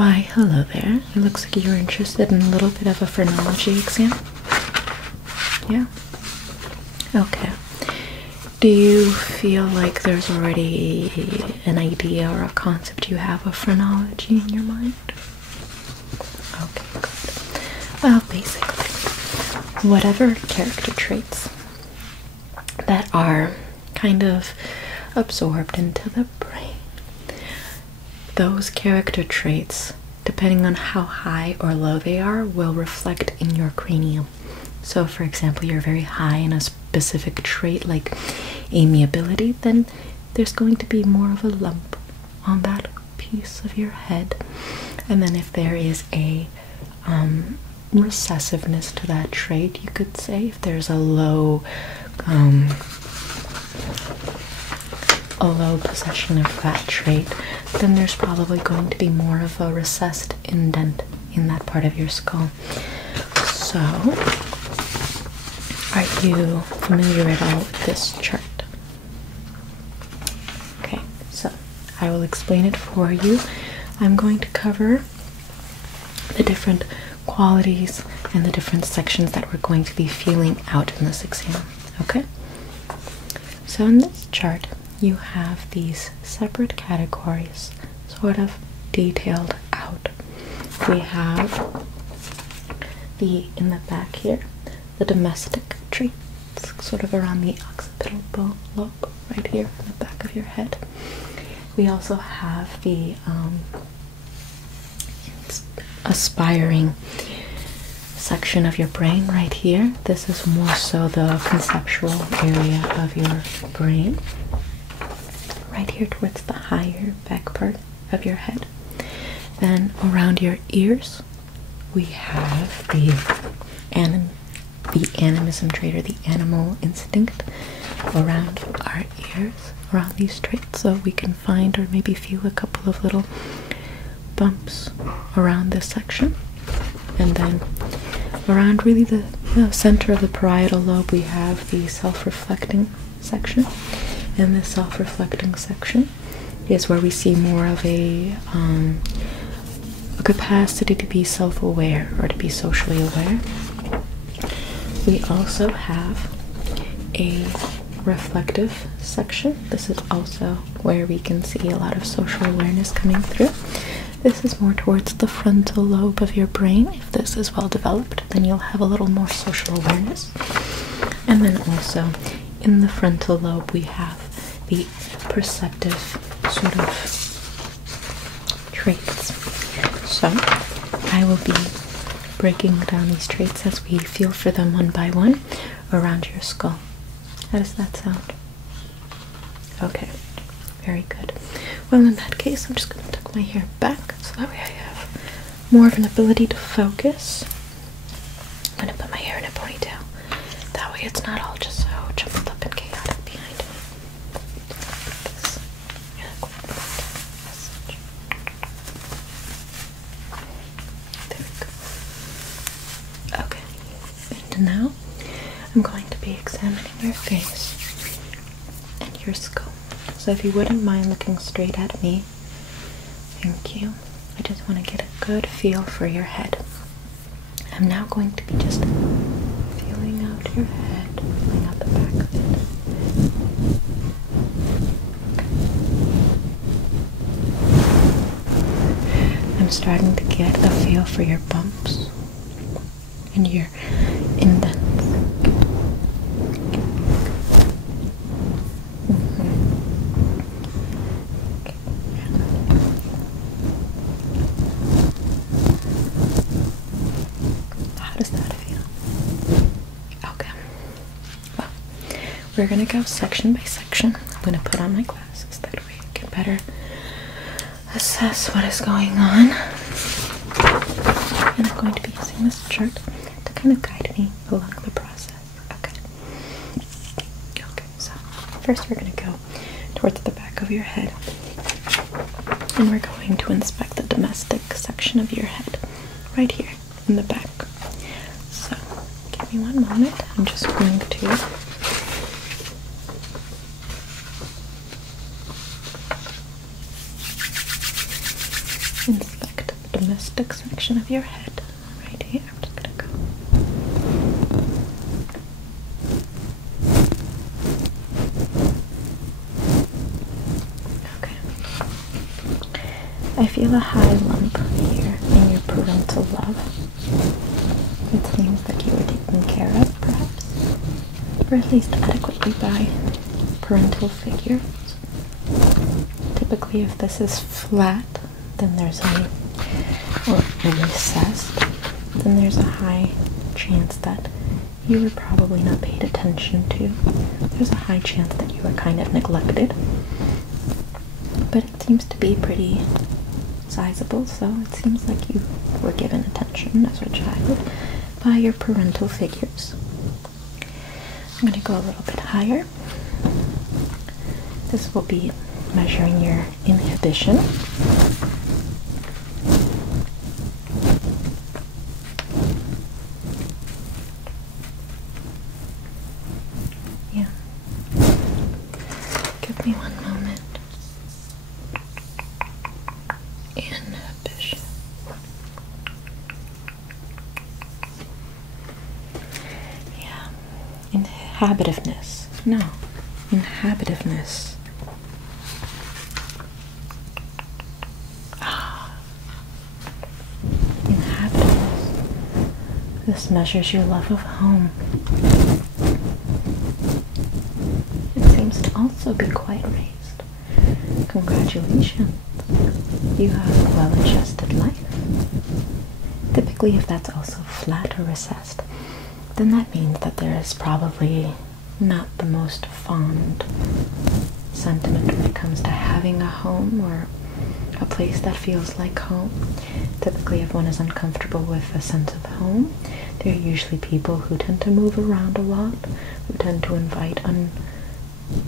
Why, hello there. It looks like you're interested in a little bit of a phrenology exam. Yeah? Okay. Do you feel like there's already an idea or a concept you have of phrenology in your mind? Okay, good. Well, basically, whatever character traits that are kind of absorbed into the brain, those character traits, depending on how high or low they are, will reflect in your cranium. So, for example, you're very high in a specific trait like amiability, then there's going to be more of a lump on that piece of your head. And then if there is a recessiveness to that trait, you could say, if there's a low possession of that trait, then there's probably going to be more of a recessed indent in that part of your skull. So, are you familiar at all with this chart? Okay, so I will explain it for you. I'm going to cover the different qualities and the different sections that we're going to be feeling out in this exam, okay? So in this chart, you have these separate categories sort of detailed out. We have in the back here, the domestic traits, sort of around the occipital lobe, right here in the back of your head. We also have the aspiring section of your brain right here. This is more so the conceptual area of your brain, right here towards the higher back part of your head. Then around your ears, we have the animism trait, or the animal instinct, around our ears, around these traits, so we can find or maybe feel a couple of little bumps around this section. And then around really the center of the parietal lobe, we have the self-reflecting section. And this self-reflecting section is where we see more of a capacity to be self-aware or to be socially aware. We also have a reflective section. This is also where we can see a lot of social awareness coming through. This is more towards the frontal lobe of your brain. If this is well developed, then you'll have a little more social awareness. And then also in the frontal lobe, we have the perceptive sort of traits. So I will be breaking down these traits as we feel for them one by one around your skull. How does that sound? Okay, very good. Well, in that case, I'm just going to tuck my hair back so that way I have more of an ability to focus. I'm going to put my hair in a ponytail. That way it's not all just so jumbled up and chaotic behind me. There we go. Okay, and now I'm going to be examining your face and your skull. So if you wouldn't mind looking straight at me, thank you. I just want to get a good feel for your head. I'm now going to be just feeling out your head, feeling out the back of it. I'm starting to get a feel for your bumps and your indents. We're going to go section by section. I'm going to put on my glasses, that way I can better assess what is going on. And I'm going to be using this chart to kind of guide me along the process. Okay, so first we're going to go towards the back of your head. And we're going to inspect the domestic section of your head, right here in the back. So, give me one moment. I'm just going to inspect the section of your head, right here. I'm just gonna go. Okay. I feel a high lump here in your parental love. It seems that you were taken care of, perhaps, or at least adequately by parental figures. Typically, if this is flat, then there's or recessed, then there's a high chance that you were probably not paid attention to. There's a high chance that you were kind of neglected. But it seems to be pretty sizable, so it seems like you were given attention as a child by your parental figures. I'm going to go a little bit higher. This will be measuring your inhibition. Yeah. Give me one moment. Inhibition. Yeah. Inhabitiveness. No. Inhabitiveness. Inhabitiveness. This measures your love of home. It seems to also be quite raised. Congratulations. You have a well-adjusted life. Typically, if that's also flat or recessed, then that means that there is probably not the most fond sentiment when it comes to having a home or a place that feels like home. Typically, if one is uncomfortable with a sense of home, there are usually people who tend to move around a lot, who tend to invite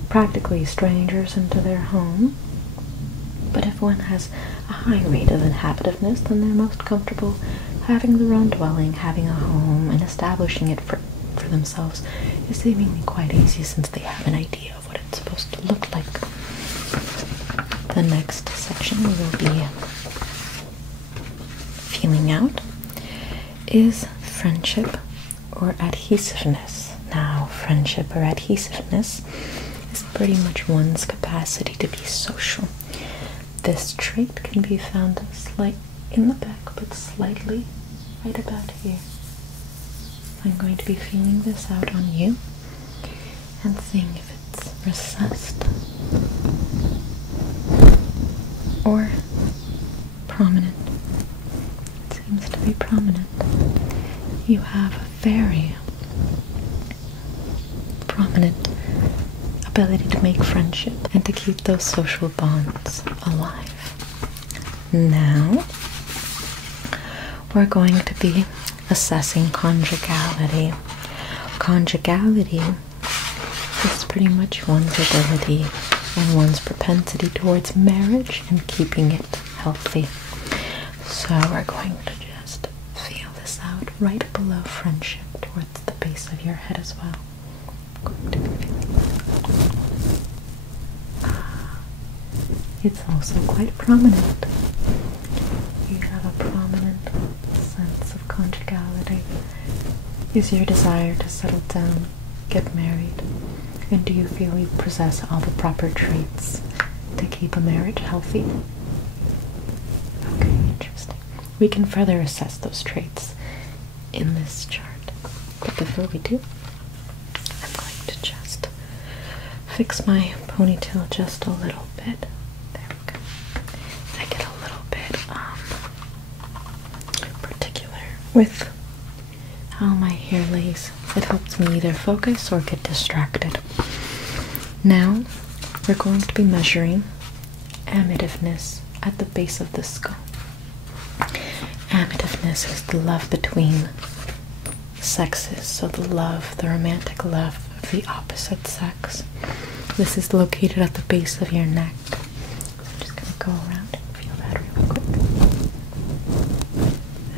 practically strangers into their home. But if one has a high rate of inhabitiveness, then they're most comfortable having their own dwelling, having a home, and establishing it for themselves is seemingly quite easy since they have an idea of what it's supposed to look like. The next section we will be feeling out is friendship or adhesiveness. Now, friendship or adhesiveness is pretty much one's capacity to be social. This trait can be found in the back, but slightly right about here. I'm going to be feeling this out on you and seeing if it's recessed or prominent. It seems to be prominent. You have a very prominent ability to make friendship and to keep those social bonds alive. Now, we're going to be assessing conjugality. Conjugality is pretty much one's ability and one's propensity towards marriage and keeping it healthy. So we're going to just feel this out right below friendship towards the base of your head as well. I'm going to be feeling that. It's also quite prominent. You have a prominent sense of conjugality. Is your desire to settle down, get married, and do you feel you possess all the proper traits to keep a marriage healthy? Okay, interesting. We can further assess those traits in this chart. But before we do, I'm going to just fix my ponytail just a little bit. There we go. I get a little bit particular with how my hair lays. It helps me either focus or get distracted. Now, we're going to be measuring amativeness at the base of the skull. Amativeness is the love between sexes, so the romantic love of the opposite sex. This is located at the base of your neck. So I'm just going to go around and feel that real quick.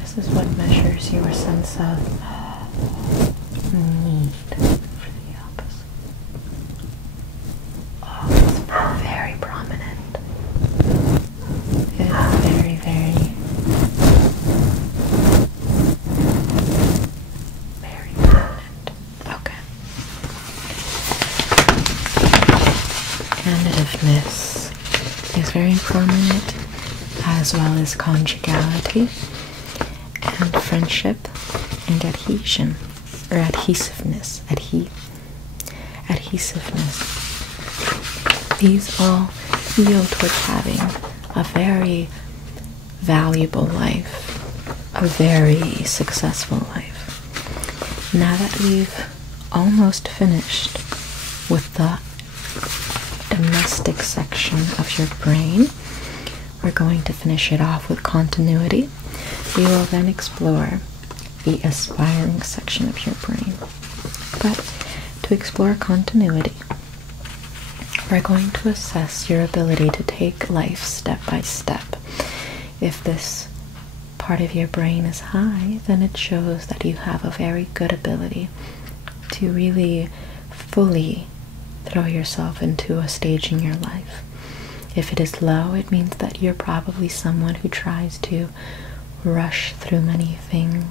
This is what measures your sense of need for the opposite. Oh, it's very prominent. It is very, very adhesiveness is very prominent, as well as conjugality and friendship and adhesion, or adhesiveness. Adhesiveness. These all yield towards having a very valuable life, a very successful life. Now that we've almost finished with the domestic section of your brain, we're going to finish it off with continuity. We will then explore the aspiring section of your brain. But to explore continuity, we're going to assess your ability to take life step by step. If this part of your brain is high, then it shows that you have a very good ability to really fully throw yourself into a stage in your life. If it is low, it means that you're probably someone who tries to rush through many things,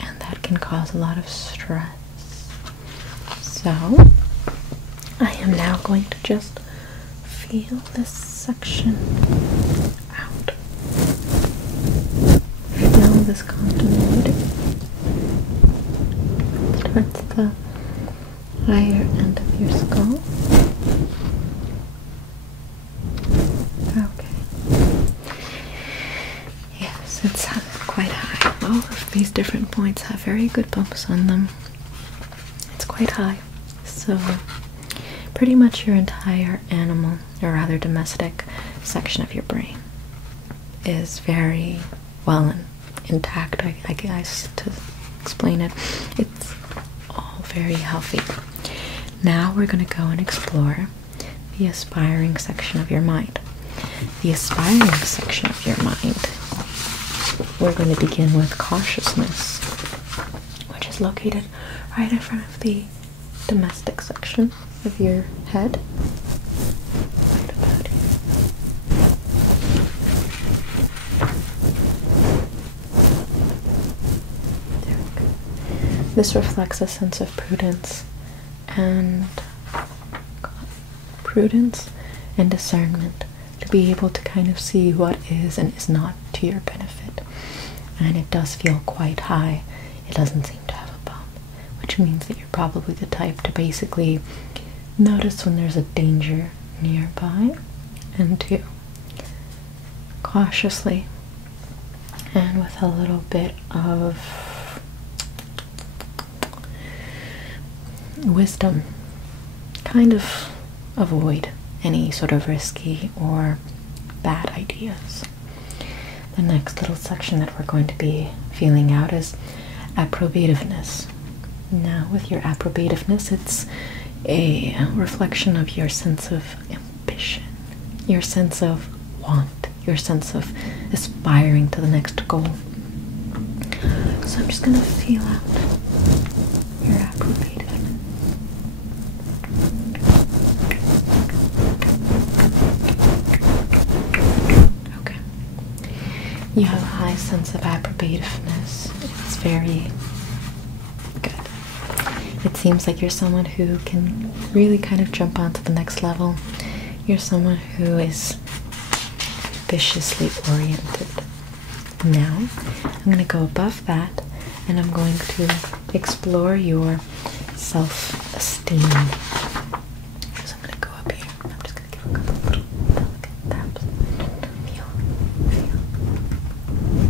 and that can cause a lot of stress. So, I am now going to just feel this section out. Feel this continuity towards the higher end of your skull. Okay. Yes, it's quite high. All of these different points have very good bumps on them. It's quite high. So, pretty much your entire animal, or rather domestic, section of your brain is very well intact, I guess, to explain it. It's all very healthy. Now we're going to go and explore the aspiring section of your mind. The aspiring section of your mind, we're going to begin with cautiousness, which is located right in front of the domestic section of your head. Right about here. There we go. This reflects a sense of prudence and discernment, to be able to kind of see what is and is not to your benefit. And it does feel quite high. It doesn't seem to have a bump, which means that you're probably the type to basically notice when there's a danger nearby, and to cautiously and with a little bit of wisdom kind of avoid any sort of risky or bad ideas. The next little section that we're going to be feeling out is approbativeness. Now, with your approbativeness, it's a reflection of your sense of ambition, your sense of want, your sense of aspiring to the next goal. So I'm just going to feel out your approbativeness. Okay. You have a high sense of approbativeness. It's very good. It seems like you're someone who can really kind of jump onto the next level. You're someone who is ambitiously oriented. Now, I'm going to go above that, and I'm going to explore your self-esteem. So I'm going to go up here. I'm just going to give a couple little delicate taps. Feel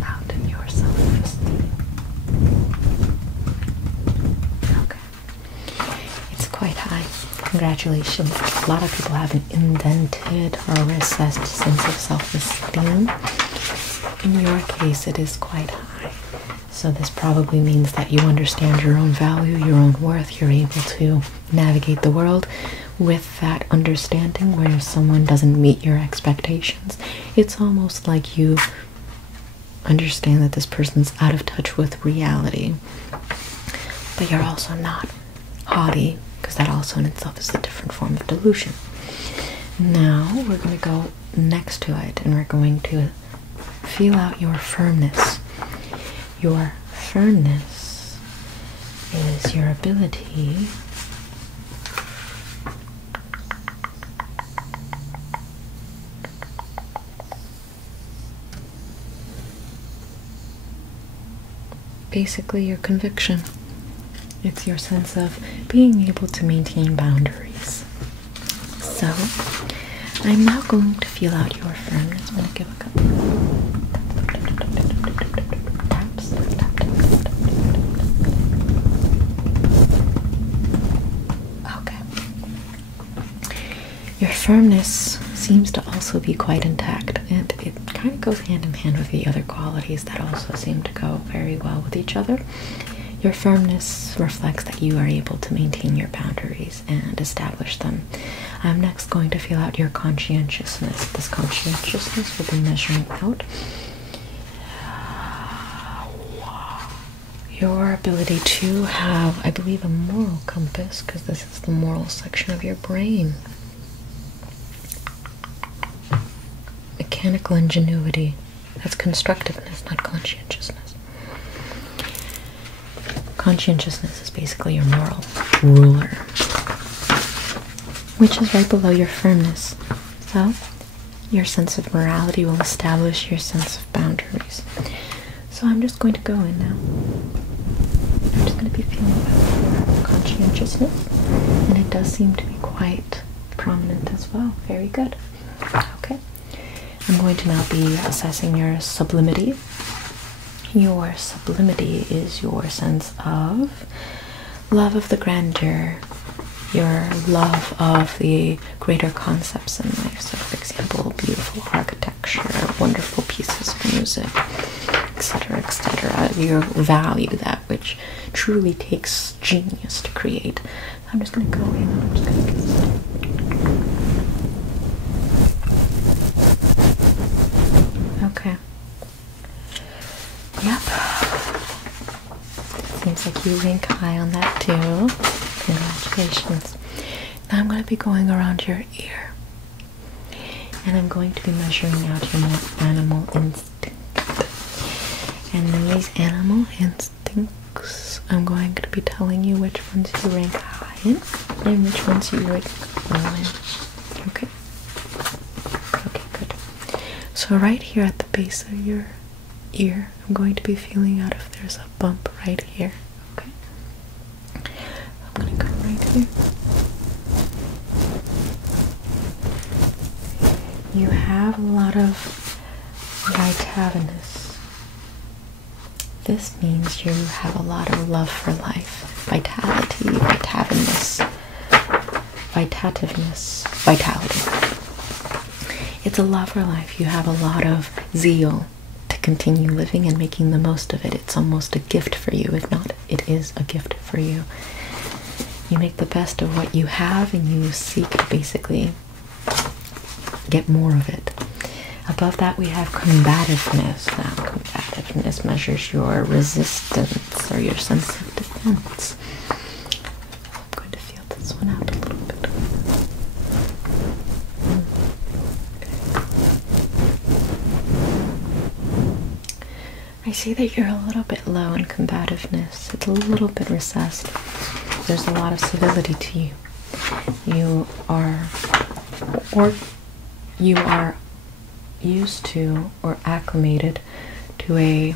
out your self-esteem. Okay. It's quite high. Congratulations. A lot of people have an indented or recessed sense of self-esteem. In your case, it is quite high. So this probably means that you understand your own value, your own worth. You're able to navigate the world with that understanding. Where someone doesn't meet your expectations, it's almost like you understand that this person's out of touch with reality. But you're also not haughty, because that also in itself is a different form of delusion. Now we're going to go next to it, and we're going to feel out your firmness. Your firmness is your ability basically your conviction. It's your sense of being able to maintain boundaries. So, I'm now going to feel out your firmness. I'm going to give a couple taps. Okay. Your firmness seems to also be quite intact, and it kind of goes hand in hand with the other qualities that also seem to go very well with each other. Your firmness reflects that you are able to maintain your boundaries and establish them. I'm next going to feel out your conscientiousness. This conscientiousness will be measuring out your ability to have, I believe, a moral compass, because this is the moral section of your brain. Mechanical ingenuity. That's constructiveness, not conscientiousness. Conscientiousness is basically your moral ruler, which is right below your firmness. So, your sense of morality will establish your sense of boundaries. So I'm just going to go in now. I'm just going to be feeling about your conscientiousness, and it does seem to be quite prominent as well. Very good. Okay. I'm going to now be assessing your sublimity. Your sublimity is your sense of love of the grandeur, your love of the greater concepts in life. So, for example, beautiful architecture, wonderful pieces of music, etc., etc. You value that which truly takes genius to create. I'm just going to go in and I'm just going to okay. Yep. Seems like you rank high on that too. Congratulations. Now I'm going to be going around your ear. And I'm going to be measuring out your more animal instinct. And then these animal instincts, I'm going to be telling you which ones you rank high in and which ones you rank low in. Okay? Okay, good. So right here at the base of your ear, I'm going to be feeling out if there's a bump right here. Okay? I'm going to go right here. You have a lot of vitaviness. This means you have a lot of love for life. Vitality, vitativeness, vitality. It's a love for life. You have a lot of zeal to continue living and making the most of it. It's almost a gift for you. If not, it is a gift for you. You make the best of what you have and you seek to basically get more of it. Above that we have combativeness. Now combativeness measures your resistance or your sense of defense. I'm going to feel this one out a little bit. I see that you're a little bit low in combativeness. It's a little bit recessed. There's a lot of civility to you. You are used to or acclimated to a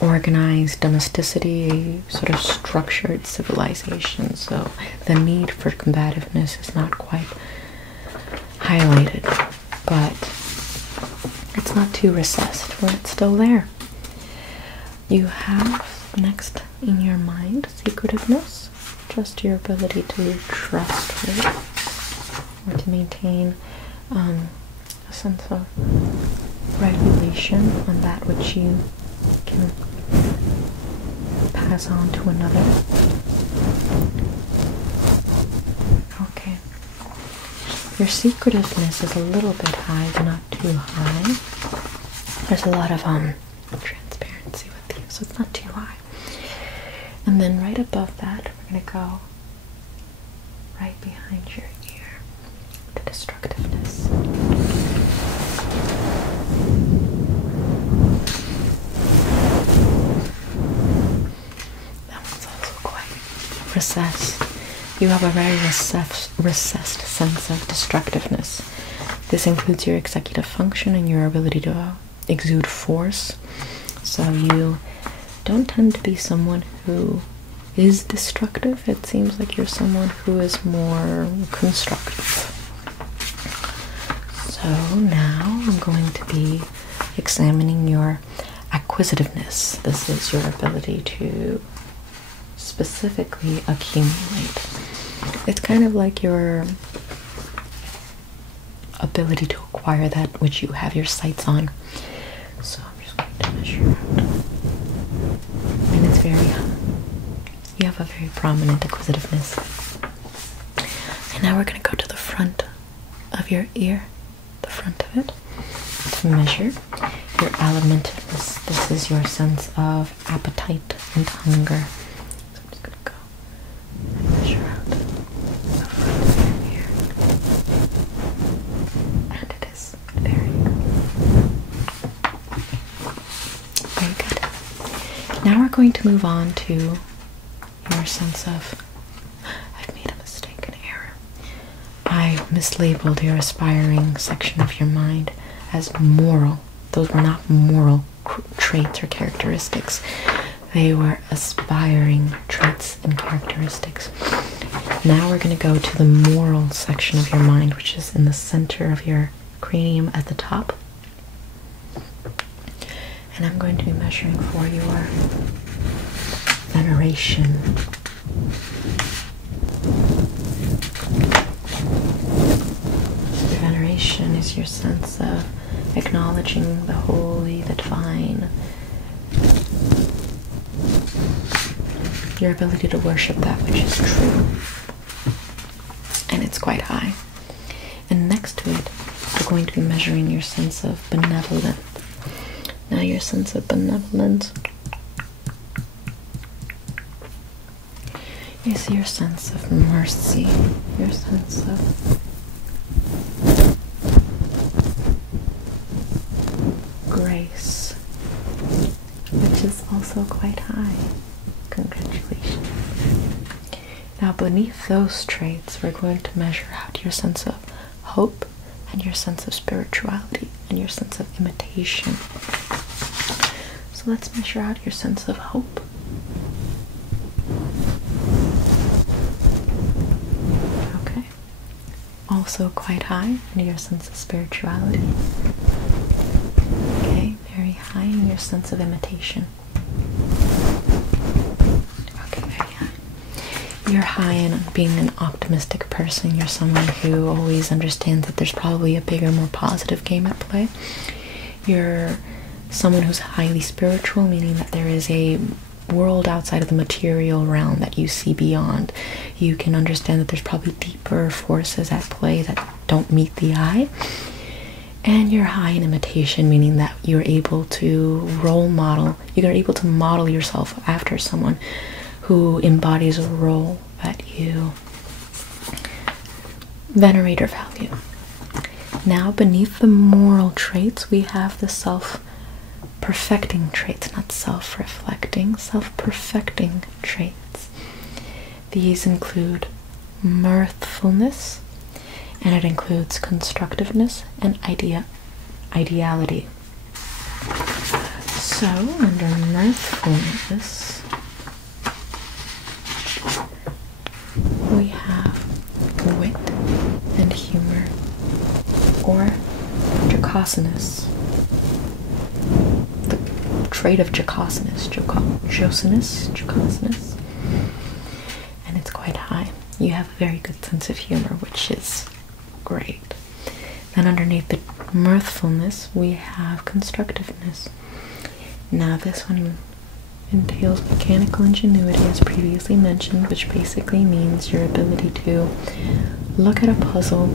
organized domesticity, a sort of structured civilization. So the need for combativeness is not quite highlighted, but it's not too recessed where it's still there. You have next in your mind secretiveness, just your ability to trust or to maintain a sense of regulation on that which you can pass on to another. Okay. Your secretiveness is a little bit high, but not too high. There's a lot of transparency with you, so it's not too high. And then right above that, we're going to go right behind your ear to destructiveness. That one's also quite recessed. You have a very recessed sense of destructiveness. This includes your executive function and your ability to exude force. So you don't tend to be someone who is destructive. It seems like you're someone who is more constructive. So now I'm going to be examining your acquisitiveness. This is your ability to specifically accumulate. It's kind of like your ability to acquire that which you have your sights on. So I'm just going to measure out. And it's very, you have a very prominent acquisitiveness. And now we're going to go to the front of your ear, the front of it, to measure your alimentiveness. This is your sense of appetite and hunger. So I'm just going to go and measure out the front of your ear. And it is very good. Now we're going to move on to your sense of, I've made a mistake, an error. I mislabeled your aspiring section of your mind as moral. Those were not moral traits or characteristics. They were aspiring traits and characteristics. Now we're going to go to the moral section of your mind, which is in the center of your cranium at the top. And I'm going to be measuring for your veneration. Veneration is your sense of acknowledging the holy, the divine, your ability to worship that which is true. And it's quite high. And next to it, we're going to be measuring your sense of benevolence. Now your sense of benevolence is your sense of mercy, your sense of grace, which is also quite high. Congratulations. Now beneath those traits, we're going to measure out your sense of hope and your sense of spirituality and your sense of imitation. So let's measure out your sense of hope. Okay. Also quite high in your sense of spirituality. Okay, very high in your sense of imitation. Okay, very high. You're high in being an optimistic person. You're someone who always understands that there's probably a bigger, more positive game at play. You're someone who's highly spiritual, meaning that there is a world outside of the material realm that you see beyond. You can understand that there's probably deeper forces at play that don't meet the eye. And you're high in imitation, meaning that you're able to role model, you're able to model yourself after someone who embodies a role that you venerate or value. Now beneath the moral traits, we have the self-perfecting traits, not self-reflecting, self-perfecting traits. These include mirthfulness, and it includes constructiveness and ideality. So, under mirthfulness, we have wit and humor, or jocosyness. The trait of jocosyness, jocosyness, and it's quite high. You have a very good sense of humor, which is great. Then underneath the mirthfulness, we have constructiveness. Now this one entails mechanical ingenuity, as previously mentioned, which basically means your ability to look at a puzzle,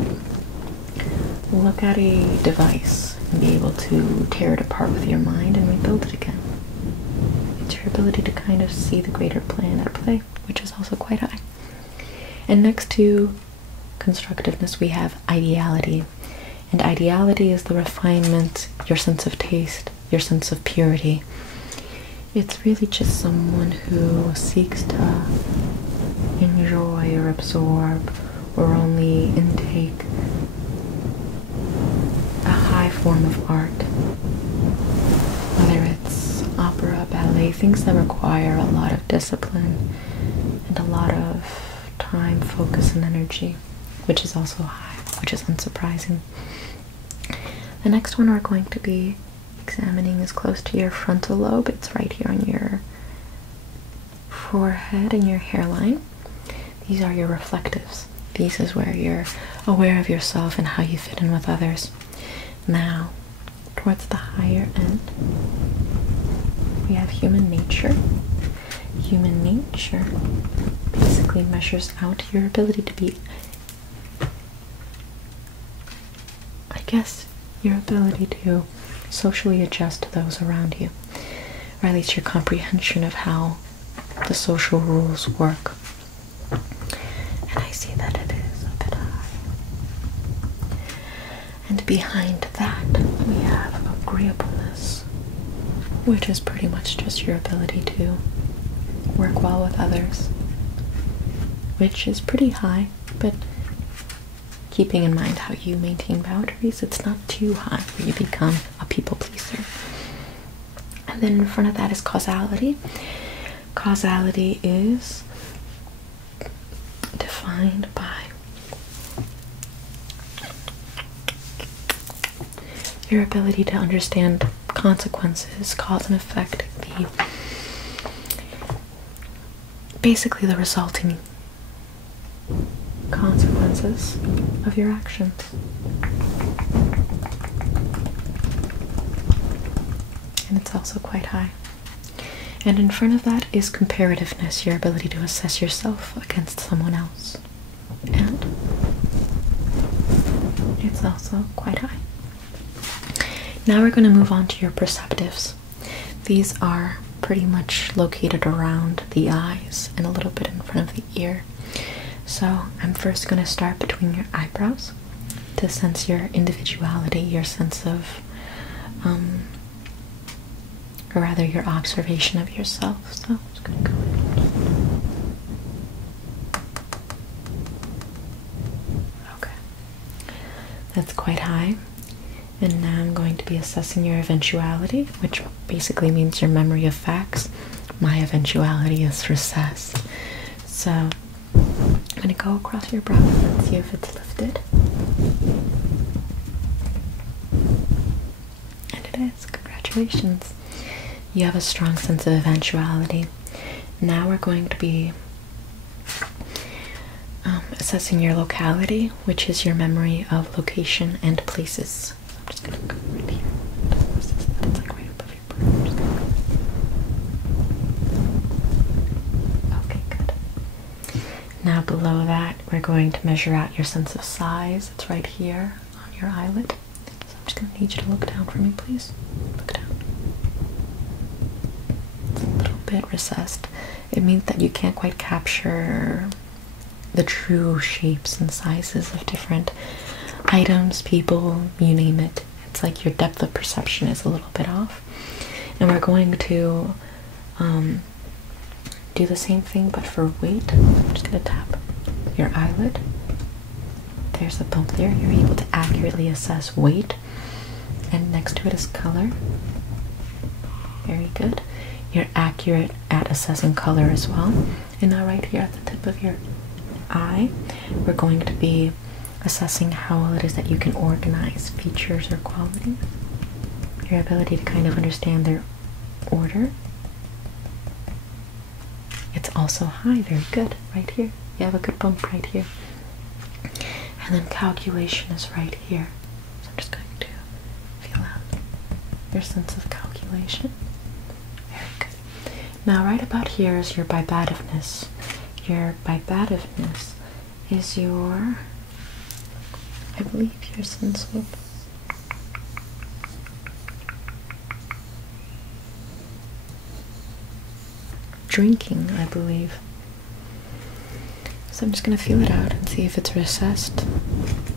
look at a device, and be able to tear it apart with your mind and rebuild it again. It's your ability to kind of see the greater plan at play, which is also quite high. And next to constructiveness, we have ideality. And ideality is the refinement, your sense of taste, your sense of purity. It's really just someone who seeks to enjoy or absorb or only intake a high form of art, whether it's opera, ballet, delay, things that require a lot of discipline and a lot of time, focus, and energy, which is also high, which is unsurprising. The next one we're going to be examining is close to your frontal lobe. It's right here on your forehead and your hairline. These are your reflectives. This is where you're aware of yourself and how you fit in with others. Now, towards the higher end, we have human nature. Human nature basically measures out your ability to be, I guess, your ability to socially adjust to those around you, or at least your comprehension of how the social rules work. And I see that it is a bit high. And behind that, we have agreeableness, which is pretty much just your ability to work well with others, which is pretty high, but keeping in mind how you maintain boundaries, it's not too high where you become a people pleaser. And then in front of that is causality. Causality is defined by your ability to understand consequences, cause and effect, basically the resulting consequences of your actions. And it's also quite high. And in front of that is comparativeness, your ability to assess yourself against someone else. And it's also quite high. Now we're going to move on to your perceptives. These are pretty much located around the eyes and a little bit in front of the ear. So I'm first going to start between your eyebrows to sense your individuality, your sense of, or rather your observation of yourself. So I'm just going to go in. Okay. That's quite high. And now I'm going to be assessing your eventuality, which basically means your memory of facts. My eventuality is recessed. So I'm going to go across your brow and see if it's lifted. And it is. Congratulations. You have a strong sense of eventuality. Now we're going to be assessing your locality, which is your memory of location and places. I'm just going to go right here. It's like right above your brow. Okay, good. Now below that, we're going to measure out your sense of size. It's right here on your eyelid. So I'm just going to need you to look down for me, please. Look down. It's a little bit recessed. It means that you can't quite capture the true shapes and sizes of different items, people, you name it. It's like your depth of perception is a little bit off. And we're going to do the same thing, but for weight. I'm just going to tap your eyelid. There's a bump there. You're able to accurately assess weight. And next to it is color. Very good. You're accurate at assessing color as well. And now right here at the tip of your eye, we're going to be assessing how well it is that you can organize features or qualities. Your ability to kind of understand their order. It's also high, very good, right here. You have a good bump right here. And then calculation is right here. So I'm just going to feel out your sense of calculation. Very good. Now right about here is your vibativeness. Your vibativeness is your, I believe, your sense of drinking, I believe. So I'm just going to feel it out and see if it's recessed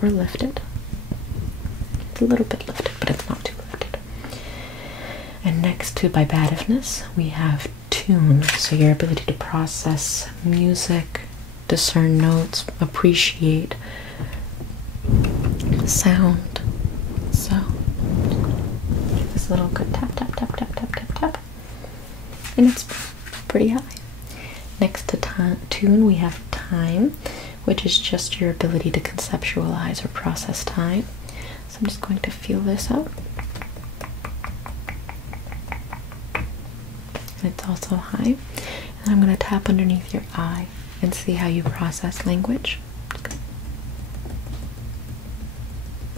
or lifted. It's a little bit lifted, but it's not too lifted. And next to vibativeness, we have tune. So your ability to process music, discern notes, appreciate sound. So give this a little good tap, tap, tap, tap, tap, tap, tap. and it's pretty high. Next to tune, we have time, which is just your ability to conceptualize or process time. So I'm just going to feel this out. And it's also high. And I'm going to tap underneath your eye and see how you process language.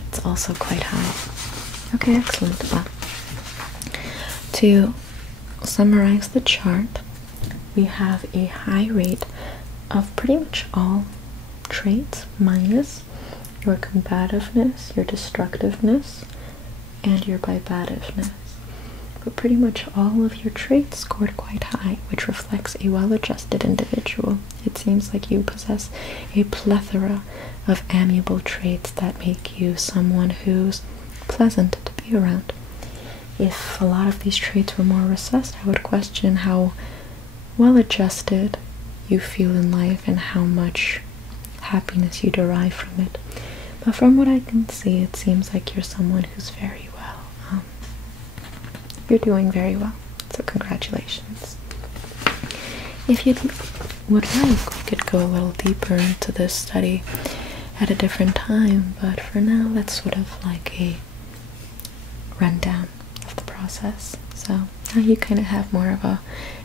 It's also quite high. Okay, excellent. Well, to summarize the chart, we have a high rate of pretty much all traits minus your combativeness, your destructiveness, and your vibativeness. But pretty much all of your traits scored quite high, which reflects a well-adjusted individual. It seems like you possess a plethora of amiable traits that make you someone who's pleasant to be around. If a lot of these traits were more recessed, I would question how well-adjusted you feel in life and how much happiness you derive from it. But from what I can see, it seems like you're someone who's very well. You're doing very well, so congratulations. If you would like, we could go a little deeper into this study at a different time, but for now, that's sort of like a rundown of the process. So now you kind of have more of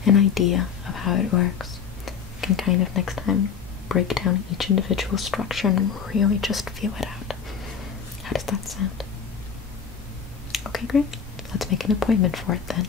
an idea of how it works. You can kind of next time break down each individual structure and really just feel it out. How does that sound? Okay, great. Let's make an appointment for it then.